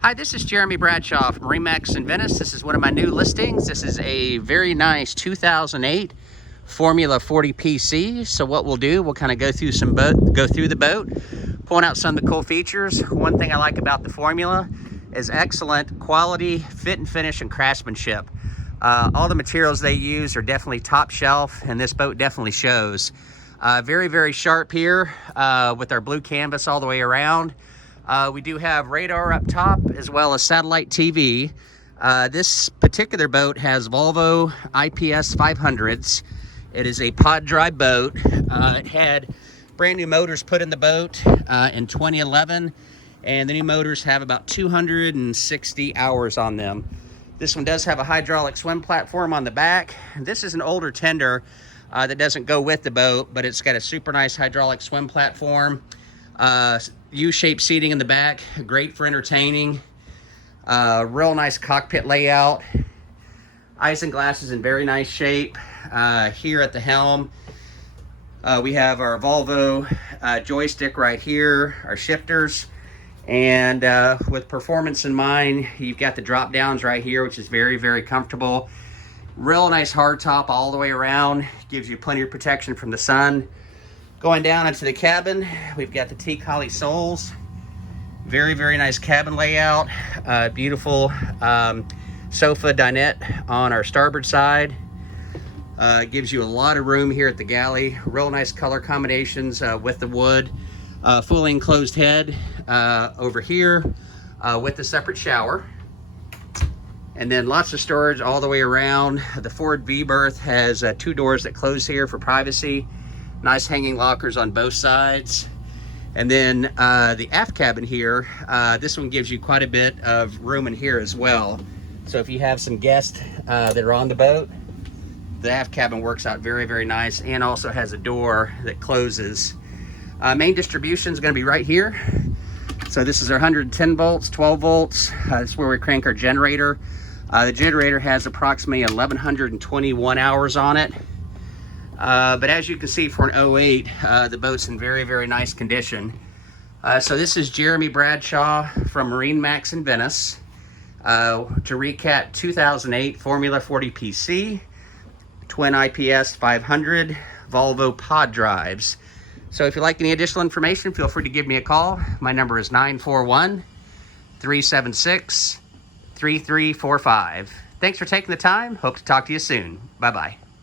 Hi, this is Jeremy Bradshaw from MarineMax in Venice. This is one of my new listings. This is a very nice 2008 Formula 40 PC. So what we'll do, we'll kind of go through the boat, point out some of the cool features. One thing I like about the Formula is excellent quality, fit and finish, and craftsmanship. All the materials they use are definitely top shelf, and this boat definitely shows. Very, very sharp here with our blue canvas all the way around. We do have radar up top as well as satellite TV. This particular boat has Volvo IPS 500s. It is a pod drive boat. It had brand new motors put in the boat in 2011, and the new motors have about 260 hours on them. This one does have a hydraulic swim platform on the back. This is an older tender that doesn't go with the boat, but it's got a super nice hydraulic swim platform. U-shaped seating in the back, great for entertaining. Real nice cockpit layout. Isinglass is in very nice shape. Here at the helm, we have our Volvo joystick right here, our shifters. And with performance in mind, you've got the drop downs right here, which is very, very comfortable. Real nice hardtop all the way around. Gives you plenty of protection from the sun. Going down into the cabin, we've got the teak holly soles. Very, very nice cabin layout. Beautiful sofa dinette on our starboard side. Gives you a lot of room here at the galley. Real nice color combinations with the wood. Fully enclosed head over here with the separate shower. And then lots of storage all the way around. The forward V berth has 2 doors that close here for privacy. Nice hanging lockers on both sides. And then the aft cabin here, this one gives you quite a bit of room in here as well. So if you have some guests that are on the boat, the aft cabin works out very, very nice, and also has a door that closes. Main distribution is going to be right here. So this is our 110 volts, 12 volts. This is where we crank our generator. The generator has approximately 1,121 hours on it. But as you can see, for an 08, the boat's in very, very nice condition. So this is Jeremy Bradshaw from MarineMax in Venice. To recap, 2008 Formula 40 PC, twin IPS 500, Volvo pod drives. So if you'd like any additional information, feel free to give me a call. My number is 941-376-3345. Thanks for taking the time. Hope to talk to you soon. Bye-bye.